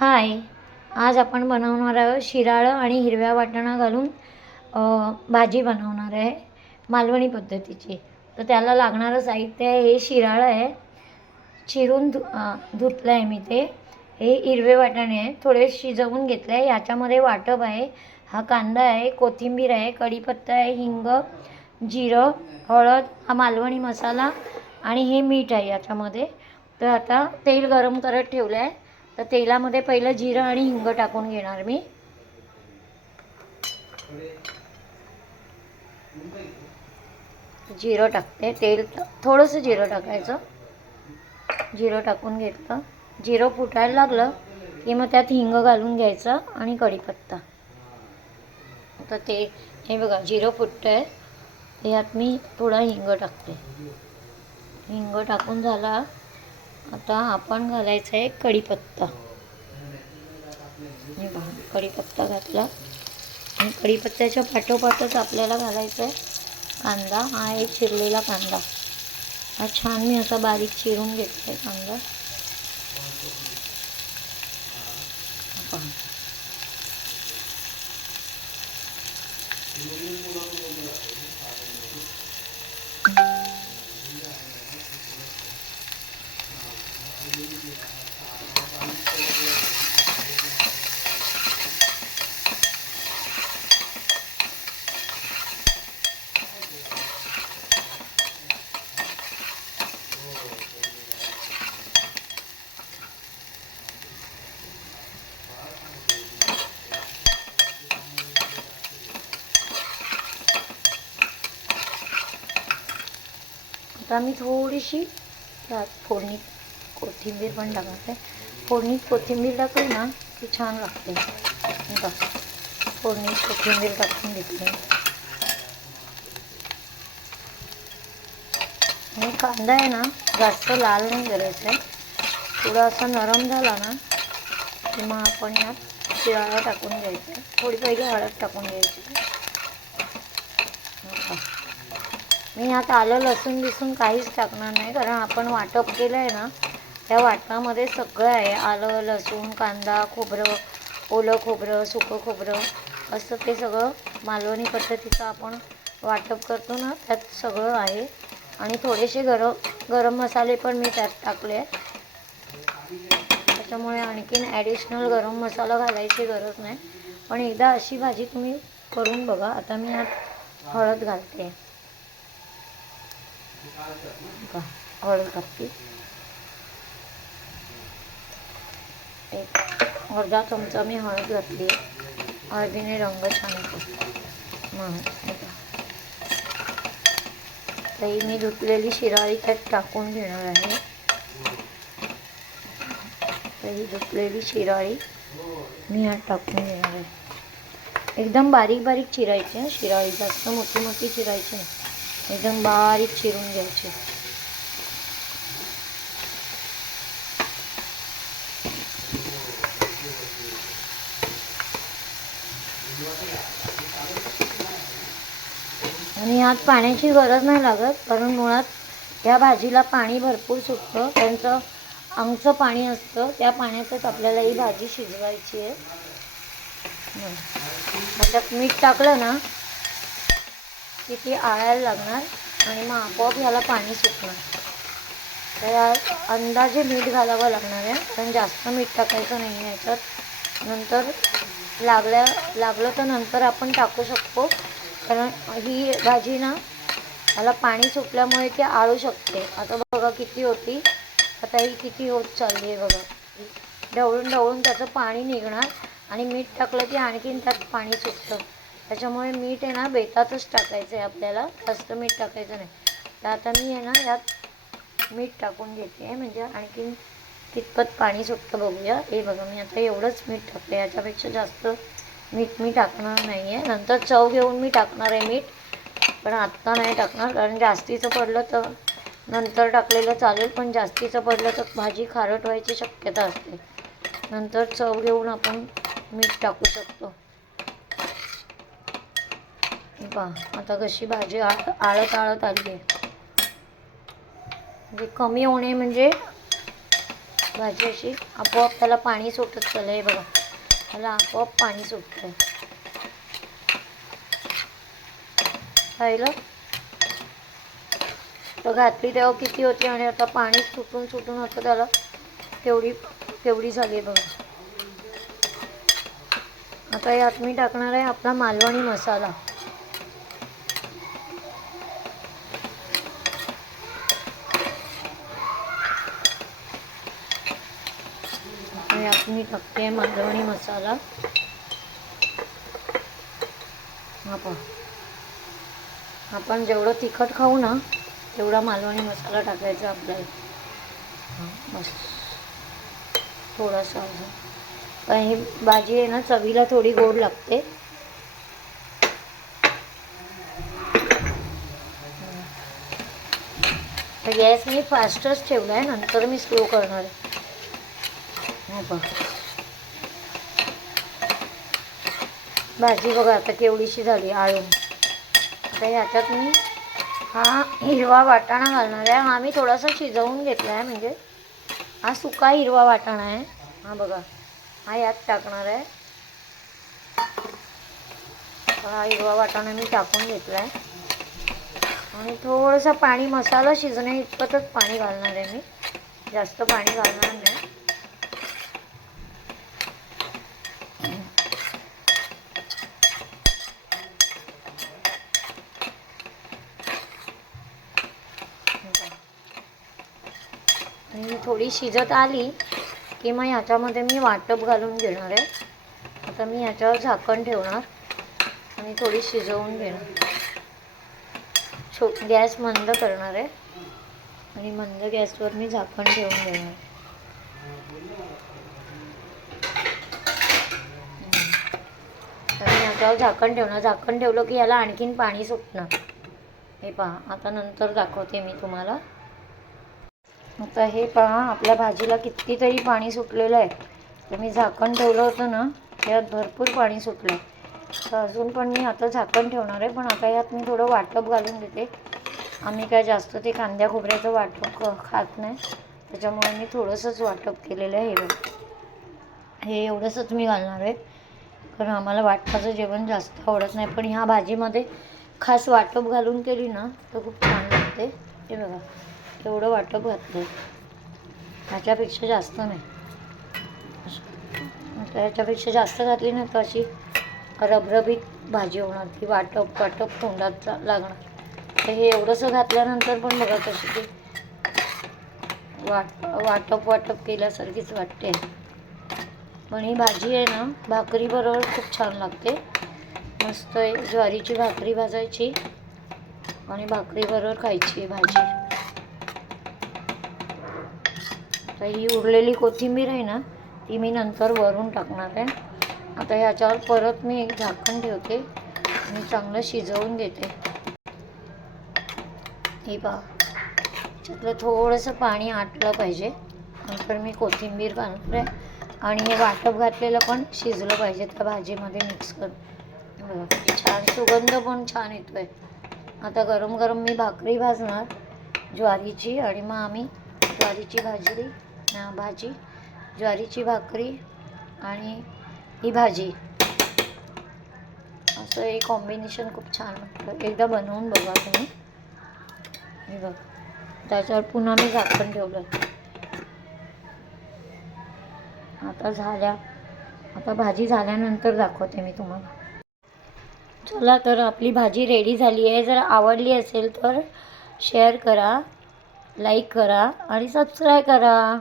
हाय. आज आपण बनवणार आहोत शिराळं आणि हिरव्या वाटाणा घालून भाजी बनवणार आहे मालवणी पद्धतीची. तर त्याला लागणारं साहित्य आहे, हे शिराळं आहे, चिरून धुतलं आहे मी ते. हे हिरवे वाटाणे आहे, थोडे शिजवून घेतले आहे. याच्यामध्ये वाटप आहे, हा कांदा आहे, कोथिंबीर आहे, कढीपत्ता आहे, हिंग, जिरं, हळद, हा मालवणी मसाला आणि हे मीठ आहे याच्यामध्ये. तर आता तेल गरम करत ठेवलं आहे. तर तेलामध्ये पहिलं जिरं आणि हिंग टाकून घेणार मी. जिरं टाकते, तेल थोडंसं जिरं टाकायचं. जिरं टाकून घेतलं, जिरं फुटायला लागलं की मग त्यात हिंग घालून घ्यायचं आणि कढीपत्ता. तर ते हे बघा जिरं फुटतं आहे, यात मी थोडा हिंग टाकते. हिंग टाकून झाला, आता आपण घालायचं आहे कढीपत्ता. हे बघा कढीपत्ता घातला आणि कढीपत्त्याच्या पाठोपाठच आपल्याला घालायचं आहे कांदा. हा एक चिरलेला कांदा, हा छान मी असा बारीक चिरून घेतला आहे कांदा. आता मी थोडीशी त्यात फोडणी कोथिंबीर पण टाकते. फोडणीत कोथिंबीर टाकली ना की छान लागते. फोडणीत कोथिंबीर टाकून घेतली आणि कांदा आहे ना जास्त लाल नाही करायचं आहे. थोडा असा नरम झाला ना की मग आपण यात शिराळा टाकून घ्यायचं. थोडी पहिले हळद टाकून घ्यायची. मी यात आलं लसूण बिसून काहीच टाकणार नाही, कारण आपण वाटप केलं आहे ना, त्या वाटणामध्ये सगळं आहे. आलं, लसूण, कांदा, खोबरं, ओलं खोबरं, सुकं खोबरं, असं ते सगळं मालवणी पद्धतीचं आपण वाटप करतो ना, त्यात सगळं आहे. आणि थोडेसे गरम मसाले पण मी त्यात टाकले आहेत. त्याच्यामुळे आणखीन ॲडिशनल गरम मसाला घालायची गरज नाही. पण एकदा अशी भाजी तुम्ही करून बघा. आता मी यात हळद घालते. हळद घातली, एक अर्धा चमचा मी हळद घातली. हळदीने रंग छान येतो म्हणून. तरी मी धुतलेली शिराळी त्यात टाकून घेणार आहे. तरी धुतलेली शिराळी मी यात टाकून घेणार आहे. एकदम बारीक बारीक चिरायची आहे शिराळी, जास्त मोठी मोठी चिरायची नाही, एकदम बारीक चिरून घ्यायची. आणि यात पाण्याची गरज नाही लागत, कारण मुळात या भाजीला पाणी भरपूर सुटतं. त्यांचं अंगचं पाणी असतं, त्या पाण्यातच आपल्याला ही भाजी शिजवायची आहे. त्याच्यात मीठ टाकलं ना की ती आळायला लागणार आणि मग आपोआप ह्याला पाणी सुटणार. तर अंदाजे मीठ घालावं लागणार आहे, कारण जास्त मीठ टाकायचं नाही आहे याच्यात. नंतर लागलं तर नंतर आपण टाकू शकतो, कारण ही भाजी ना याला पाणी सुटल्यामुळे ती आळू शकते. आता बघा किती होती, आता ही किती होत चालली आहे बघा. ढवळून ढवळून त्याचं पाणी निघणार आणि मीठ टाकलं की आणखीन त्यात पाणी सुटतं. त्याच्यामुळे मीठ आहे ना बेतातच टाकायचं आहे आपल्याला, जास्त मीठ टाकायचं नाही. तर आता मी आहे ना यात मीठ टाकून घेते आहे, म्हणजे आणखीन कितपत पाणी सुटतं बघूया. हे बघा मी आता एवढंच मीठ टाकलं, याच्यापेक्षा जास्त मीठ मी टाकणार नाही आहे. नंतर चव घेऊन मी टाकणार आहे मीठ, पण आत्ता नाही टाकणार, कारण जास्तीचं पडलं तर नंतर टाकलेलं चालेल, पण जास्तीचं पडलं तर भाजी खारट व्हायची शक्यता असते. नंतर चव घेऊन आपण मीठ टाकू शकतो. पहा आता कशी भाजी आळत आली आहे. म्हणजे कमी होणे म्हणजे भाजी अशी आपोआप त्याला पाणी सुटत चाललं आहे बघा, त्याला आपोआप पाणी सुटतं आहे. पाहिलं तर घातली तेव्हा किती होती आणि आता पाणी सुटून सुटून होतं त्याला तेवढी झाली आहे बघा. आता यात मी टाकणार आहे आपला मालवणी मसाला. यात मी टाकते मालवणी मसाला. आपण जेवढं तिखट खाऊ ना तेवढा मालवणी मसाला टाकायचा आपल्याला. बस थोडासा अजून, पण ही भाजी आहे ना चवीला थोडी गोड लागते. तर गॅस मी फास्टच ठेवला आहे, नंतर मी स्लो करणार आहे. भाजी बघा आता केवढीशी झाली आळून. आता ह्याच्यात मी हा हिरवा वाटाणा घालणार आहे. हा मी थोडासा शिजवून घेतला आहे, म्हणजे हा सुका हिरवा वाटाणा आहे. हा बघा, हा यात टाकणार आहे. हा हिरवा वाटाणा मी टाकून घेतला आहे आणि थोडंसं पाणी, मसाला शिजण्या इतपतच पाणी घालणार आहे मी, जास्त पाणी घालणार नाही. आणि थोडी शिजत आली की मग ह्याच्यामध्ये मी वाटप घालून घेणार आहे. आता मी ह्याच्यावर झाकण ठेवणार आणि थोडी शिजवून घेणार. गॅस मंद करणार आहे आणि मंद गॅसवर मी झाकण ठेवून घेणार. तर मी ह्याच्यावर झाकण ठेवणार. झाकण ठेवलं की याला आणखीन पाणी सुटणार. हे पहा, आता नंतर दाखवते मी तुम्हाला. आता हे पहा, आपल्या भाजीला कितीतरी पाणी सुटलेलं आहे. तर मी झाकण ठेवलं होतं ना, यात भरपूर पाणी सुटलं आहे. तर अजून पण मी आता झाकण ठेवणार आहे, पण आता यात मी थोडं वाटप घालून देते. आम्ही काय जास्त ते कांद्या खोबऱ्याचं वाटप खात नाही, त्याच्यामुळे मी थोडंसंच वाटप केलेलं आहे. हे एवढंसंच मी घालणार आहे, कारण आम्हाला वाटपाचं जेवण जास्त आवडत नाही. पण ह्या भाजीमध्ये खास वाटप घालून केली ना तर खूप छान लागते. हे बघा, एवढं वाटप घातलं, ह्याच्यापेक्षा जास्त नाही. ह्याच्यापेक्षा जास्त घातली ना तर अशी रबरबीत भाजी होणार, ती वाटप तोंडात लागणार. तर हे एवढंसं घातल्यानंतर पण बघा कशी ती वाटप केल्यासारखीच वाटते. पण ही भाजी आहे ना भाकरीबरोबर खूप छान लागते. मस्त ज्वारीची भाकरी भाजायची आणि भाकरीबरोबर खायची भाजी. तर ही उरलेली कोथिंबीर आहे ना ती मी नंतर वरून टाकणार आहे. आता ह्याच्यावर परत मी एक झाकण ठेवते आणि चांगलं शिजवून घेते. हे पहा, त्यातलं थोडंसं पाणी आटलं पाहिजे, नंतर मी कोथिंबीर घालणार आहे आणि हे वाटप घातलेलं पण शिजलं पाहिजे त्या भाजीमध्ये मिक्स करून. छान सुगंध पण छान येतो आहे. आता गरम गरम मी भाकरी भाजणार ज्वारीची, आणि मग आम्ही ज्वारीची भाजी, ज्वारीची भाकरी आणि ही भाजी, असं एक कॉम्बिनेशन खूप छान वाटतं. एकदा बनवून बघा तुम्ही. हे बघ, त्याच्यावर पुन्हा मी झाकण ठेवलं. आता भाजी झाल्यानंतर दाखवते मी तुम्हाला. चला, तर आपली भाजी रेडी झाली आहे. जर आवडली असेल तर शेअर करा, लाईक करा आणि सबस्क्राईब करा.